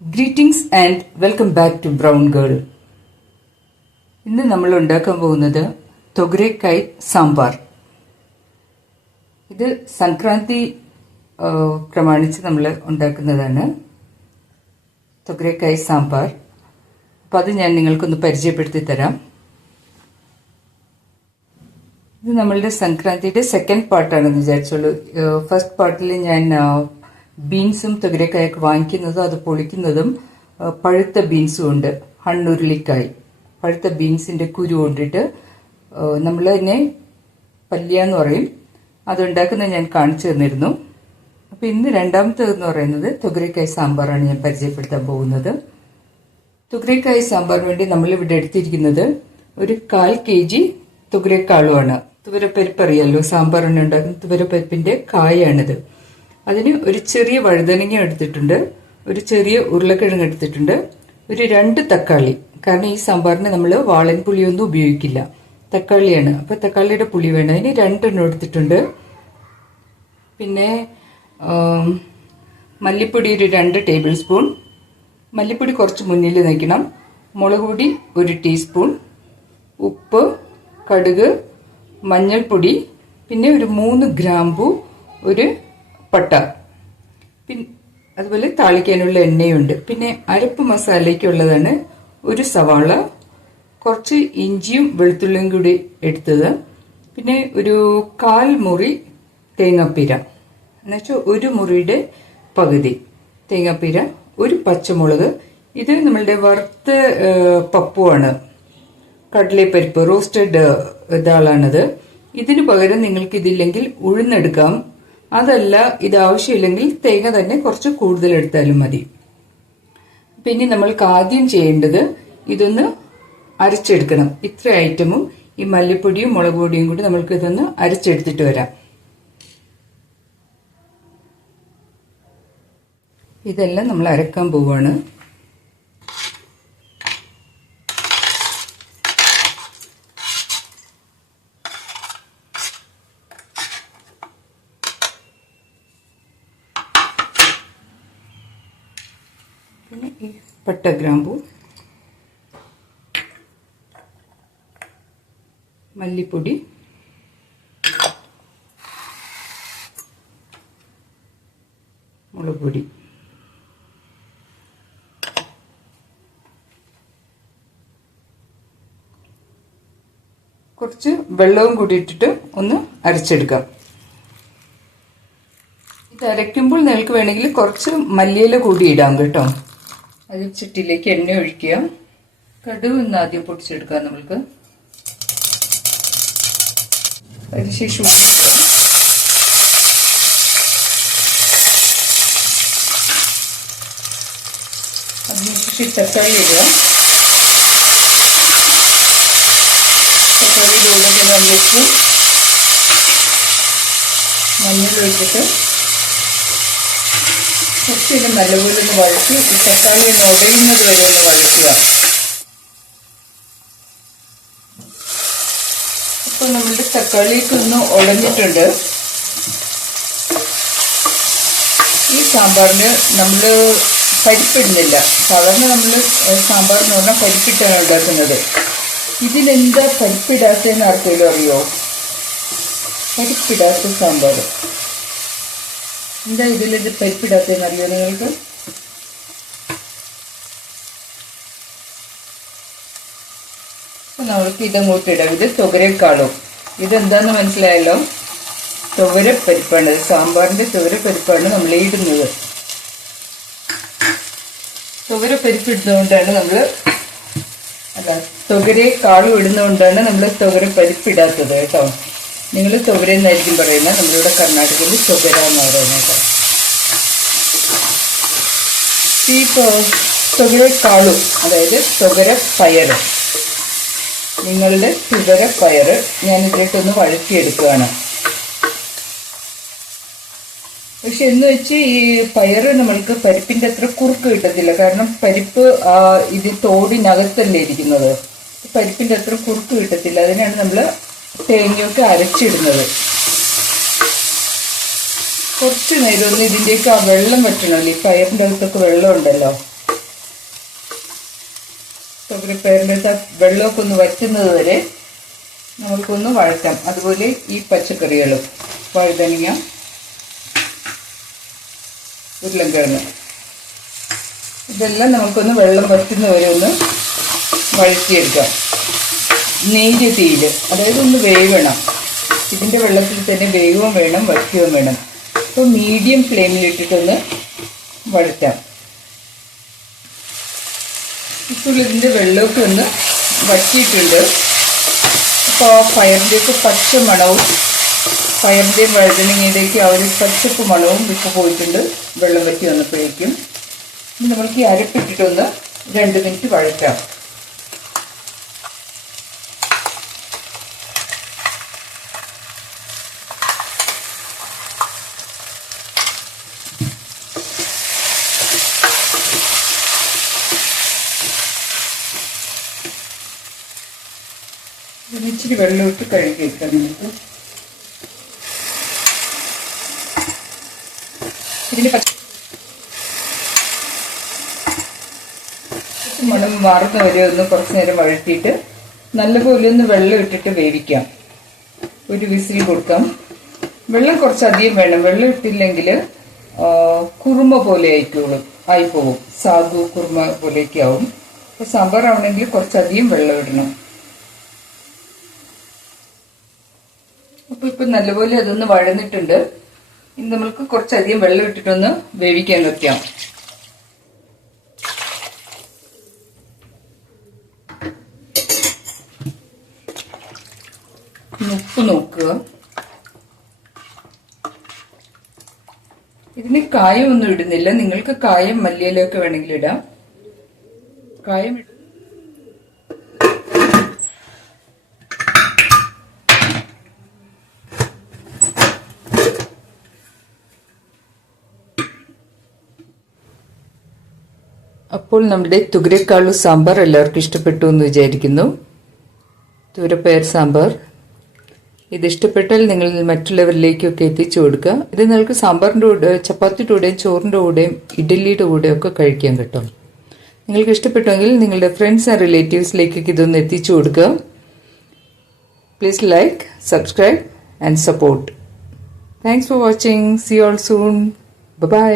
Greetings and welcome back to Brown Girl. ഇന്ന് നമ്മൾ ഉണ്ടാക്കാൻ പോകുന്നത് തൊഗരക്കായ് സാമ്പാർ. ഇത് സംക്രാന്തി പ്രമാണിച്ച് നമ്മൾ ഉണ്ടാക്കുന്നതാണ് തൊഗരക്കായ് സാമ്പാർ. അപ്പോൾ അത് ഞാൻ നിങ്ങൾക്കൊന്ന് പരിചയപ്പെടുത്തി തരാം. ഇത് നമ്മളുടെ സംക്രാന്തിയുടെ സെക്കൻഡ് പാർട്ടാണെന്ന് വിചാരിച്ചോളൂ. ഫസ്റ്റ് പാർട്ടിൽ ഞാൻ ബീൻസും തൊഗരക്കായൊക്കെ വാങ്ങിക്കുന്നതും അത് പൊളിക്കുന്നതും പഴുത്ത ബീൻസും ഉണ്ട്. ഹണ്ണുരുളിക്കായ് പഴുത്ത ബീൻസിന്റെ കുരു കൊണ്ടിട്ട് നമ്മൾ തന്നെ പല്യ എന്ന് പറയും, അതുണ്ടാക്കുന്നത് ഞാൻ കാണിച്ചു തന്നിരുന്നു. അപ്പൊ ഇന്ന് രണ്ടാമത്തേതെന്ന് പറയുന്നത് തൊഗരക്കായ് സാമ്പാറാണ് ഞാൻ പരിചയപ്പെടുത്താൻ പോകുന്നത്. തൊഗരക്കായ് സാമ്പാറിന് വേണ്ടി നമ്മൾ ഇവിടെ എടുത്തിരിക്കുന്നത് ഒരു 1/4 kg തുവരക്കാളുമാണ്. തുവരപ്പരിപ്പ് അറിയാലോ, സാമ്പാറിന് ഉണ്ടാക്കുന്ന തുവരപ്പരിപ്പിന്റെ കായാണിത്. അതിന് ഒരു ചെറിയ വഴുതനങ്ങ എടുത്തിട്ടുണ്ട്, ഒരു ചെറിയ ഉരുളക്കിഴങ്ങ് എടുത്തിട്ടുണ്ട്, ഒരു 2 തക്കാളി. കാരണം ഈ സാമ്പാറിന് നമ്മൾ വാളൻ പുളിയൊന്നും ഉപയോഗിക്കില്ല, തക്കാളിയാണ്. അപ്പൊ തക്കാളിയുടെ പുളി വേണം. അതിന് 2 എണ്ണം എടുത്തിട്ടുണ്ട്. പിന്നെ മല്ലിപ്പൊടി ഒരു 2 ടേബിൾ സ്പൂൺ. മല്ലിപ്പൊടി കുറച്ച് മുന്നിൽ നിൽക്കണം. മുളക് പൊടി 1 ടീസ്പൂൺ. ഉപ്പ്, കടുക്, മഞ്ഞൾപ്പൊടി, പിന്നെ ഒരു 3 ഗ്രാമ്പു, ഒരു പട്ട, പിന്നെ അതുപോലെ താളിക്കാനുള്ള എണ്ണയുണ്ട്. പിന്നെ അരപ്പ് മസാലയ്ക്കുള്ളതാണ് ഒരു സവാള, കുറച്ച് ഇഞ്ചിയും വെളുത്തുള്ളിയും കൂടി എടുത്തത്, പിന്നെ ഒരു 1/4 മുറി തേങ്ങാപ്പീര, എന്നുവെച്ചാൽ 1 മുറിയുടെ പകുതി തേങ്ങാപ്പീര, ഒരു പച്ചമുളക്. ഇത് നമ്മളുടെ വറുത്ത പപ്പുവാണ്, കടലപ്പരിപ്പ് റോസ്റ്റഡ് ദാളാണത്. ഇതിനു പകരം നിങ്ങൾക്ക് ഇതില്ലെങ്കിൽ ഉഴുന്നെടുക്കാം. അതല്ല, ഇത് ആവശ്യമില്ലെങ്കിൽ തേങ്ങ തന്നെ കുറച്ച് കൂടുതൽ എടുത്താലും മതി. പിന്നെ നമ്മൾക്ക് ആദ്യം ചെയ്യേണ്ടത് ഇതൊന്ന് അരച്ചെടുക്കണം. ഇത്ര ഐറ്റമും ഈ മല്ലിപ്പൊടിയും മുളക് പൊടിയും കൂടി നമ്മൾക്ക് ഇതൊന്ന് അരച്ചെടുത്തിട്ട് വരാം. ഇതെല്ലാം നമ്മൾ അരക്കാൻ പോവുകയാണ്. പിന്നെ ഈ പട്ട, ഗ്രാമ്പു, മല്ലിപ്പൊടി, മുളക് പൊടി, കുറച്ച് വെള്ളവും കൂടി ഇട്ടിട്ട് ഒന്ന് അരച്ചെടുക്കാം. ഇത് അരയ്ക്കുമ്പോൾ നിങ്ങൾക്ക് വേണമെങ്കിൽ കുറച്ച് മല്ലിയില കൂടി ഇടാം കേട്ടോ. അത് ചുറ്റിലേക്ക് എണ്ണ ഒഴിക്കുക. കടുക് ഒന്ന് ആദ്യം പൊടിച്ചെടുക്കാം നമ്മൾക്ക്. അതിനുശേഷം അതിനുശേഷം തക്കാളി ഇടുക. തക്കാളിയുടെ കൂടെ തന്നെ അതിലേക്ക് മഞ്ഞൾ ഒഴിച്ചിട്ട് കുറച്ച് ഇത് നല്ലപോലെ ഒന്ന് വഴറ്റി ഈ തക്കാളി ഒന്ന് ഉടയുന്നത് വരെ ഒന്ന് വഴറ്റുക. അപ്പൊ നമ്മളുടെ തക്കാളിയൊക്കെ ഒന്ന് ഉടഞ്ഞിട്ടുണ്ട്. ഈ സാമ്പാറിന് നമ്മൾ പരിപ്പിടുന്നില്ല. സാധാരണ നമ്മൾ സാമ്പാറിന് പറഞ്ഞാൽ പരിപ്പിട്ടാണ് ഉണ്ടാക്കുന്നത്. ഇതിലെന്താ പരിപ്പിടാത്തതെന്ന് ആർക്കെങ്കിലും അറിയോ? പരിപ്പിടാത്ത സാമ്പാർ എന്താ ഇതിലിത് പരിപ്പിടാത്തതെന്ന് അറിയോ നിങ്ങൾക്ക്? നമ്മൾക്ക് ഇതങ്ങോട്ട് ഇടാം. ഇത് തുവരക്കാളും. ഇതെന്താന്ന് മനസ്സിലായല്ലോ, തുവരപ്പരിപ്പാണ്. സാമ്പാറിന്റെ തുവരപ്പരിപ്പാണ് നമ്മൾ ഇടുന്നത്. തുവരപ്പരിപ്പ് ഇടുന്നതുകൊണ്ടാണ് നമ്മൾ, അല്ല, തുവരക്കാളും ഇടുന്നതുകൊണ്ടാണ് നമ്മൾ തുവരപ്പരിപ്പിടാത്തത് കേട്ടോ. നിങ്ങൾ തുവര എന്നായിരിക്കും പറയുന്നത്, നമ്മളിവിടെ കർണാടകയിൽ തുവര എന്ന് പറയുന്നത്. ഈ തുവരക്കാളും, അതായത് തുവര പയർ, നിങ്ങളുടെ തുവര പയർ ഞാൻ ഇതിലേക്കൊന്ന് വഴറ്റിയെടുക്കുകയാണ്. പക്ഷെ എന്ന് വെച്ച് ഈ പയറ് നമ്മൾക്ക് പരിപ്പിന്റെ അത്ര കുറുക്ക് കിട്ടത്തില്ല. കാരണം പരിപ്പ് ഇത് തോടിനകത്തല്ലേ ഇരിക്കുന്നത്, പരിപ്പിന്റെ അത്ര കുറുക്ക് കിട്ടത്തില്ല. അതിനാണ് നമ്മൾ തേങ്ങയൊക്കെ അരച്ചിടുന്നത്. കുറച്ച് നേരം ഒന്ന് ഇതിൻ്റെയൊക്കെ ആ വെള്ളം വറ്റണമല്ലോ, ഈ പയറിൻ്റെ അകത്തൊക്കെ വെള്ളം ഉണ്ടല്ലോ, തുവരപ്പയറിൻ്റെ വെള്ളമൊക്കെ ഒന്ന് വറ്റുന്നത് വരെ നമുക്കൊന്ന് വഴറ്റാം. അതുപോലെ ഈ പച്ചക്കറികളും വഴുതനങ്ങ, ഉരുളൻകിഴങ്ങ് ഇതെല്ലാം നമുക്കൊന്ന് വെള്ളം വറ്റുന്നവരെ ഒന്ന് വഴറ്റിയെടുക്കാം. നേരിയ തീയിൽ, അതായത് ഒന്ന് വേവണം. ഇതിൻ്റെ വെള്ളത്തിൽ തന്നെ വേവും വേണം, വറ്റുകയും വേണം. അപ്പോൾ മീഡിയം ഫ്ലെയിമിലിട്ടിട്ടൊന്ന് വഴറ്റാം. ഇപ്പോൾ ഇതിൻ്റെ വെള്ളമൊക്കെ ഒന്ന് വറ്റിയിട്ടുണ്ട്. അപ്പോൾ ആ പയറിൻ്റെയൊക്കെ പച്ച മണവും പയറിൻ്റെയും വഴുതനങ്ങയുടെയൊക്കെ ആ ഒരു പച്ചപ്പ് മണവും ഇപ്പോൾ പോയിട്ടുണ്ട് വെള്ളം വറ്റി വന്നപ്പോഴേക്കും. ഇനി നമ്മൾക്ക് ഈ അരപ്പിട്ടിട്ടൊന്ന് 2 മിനിറ്റ് വഴറ്റാം. ഇച്ചിരി വെള്ളമിട്ട് കഴുകി വെക്കാം. നമുക്ക് ഇതിന് മണം മാറുന്ന വരെ ഒന്ന് കുറച്ച് നേരം വഴറ്റിയിട്ട് നല്ലപോലെ ഒന്ന് വെള്ളം ഇട്ടിട്ട് വേവിക്കാം. ഒരു വിസിൽ കൊടുക്കാം. വെള്ളം കുറച്ചധികം വേണം. വെള്ളം ഇട്ടില്ലെങ്കിൽ കുറുമ പോലെ ആയിപ്പോകും. സാഗു കുറുമ പോലെയൊക്കെ ആവും. അപ്പോൾ സാമ്പാർ ആവണമെങ്കിൽ കുറച്ചധികം വെള്ളം ഇടണം. അപ്പോൾ ഇപ്പം നല്ലപോലെ അതൊന്ന് വഴന്നിട്ടുണ്ട്. ഇനി നമ്മൾക്ക് കുറച്ചധികം വെള്ളം ഇട്ടിട്ടൊന്ന് വേവിക്കാൻ വെക്കാം. ഉപ്പ് നോക്കുക. ഇതിന് കായം ഒന്നും ഇടുന്നില്ല. നിങ്ങൾക്ക് കായം മല്ലിയിലൊക്കെ വേണമെങ്കിൽ ഇടാം. കായം അപ്പോൾ നമ്മുടെ തുവരക്കാളു സാമ്പാർ എല്ലാവർക്കും ഇഷ്ടപ്പെട്ടു എന്ന് വിചാരിക്കുന്നു. തുവരപ്പയർ സാമ്പാർ ഇത് ഇഷ്ടപ്പെട്ടാൽ നിങ്ങൾ മറ്റുള്ളവരിലേക്കൊക്കെ എത്തിച്ചു കൊടുക്കുക. ഇത് നിങ്ങൾക്ക് സാമ്പാറിൻ്റെ കൂടെ, ചപ്പാത്തിയുടെ കൂടെയും ചോറിൻ്റെ കൂടെയും ഇഡ്ഡലിയുടെ കൂടെയും ഒക്കെ കഴിക്കാൻ കിട്ടും. നിങ്ങൾക്ക് ഇഷ്ടപ്പെട്ടുവെങ്കിൽ നിങ്ങളുടെ ഫ്രണ്ട്സ് ആൻഡ് റിലേറ്റീവ്സിലേക്കൊക്കെ ഇതൊന്ന് എത്തിച്ചു കൊടുക്കുക. Please like, subscribe and support. Thanks for watching. See you all soon. By.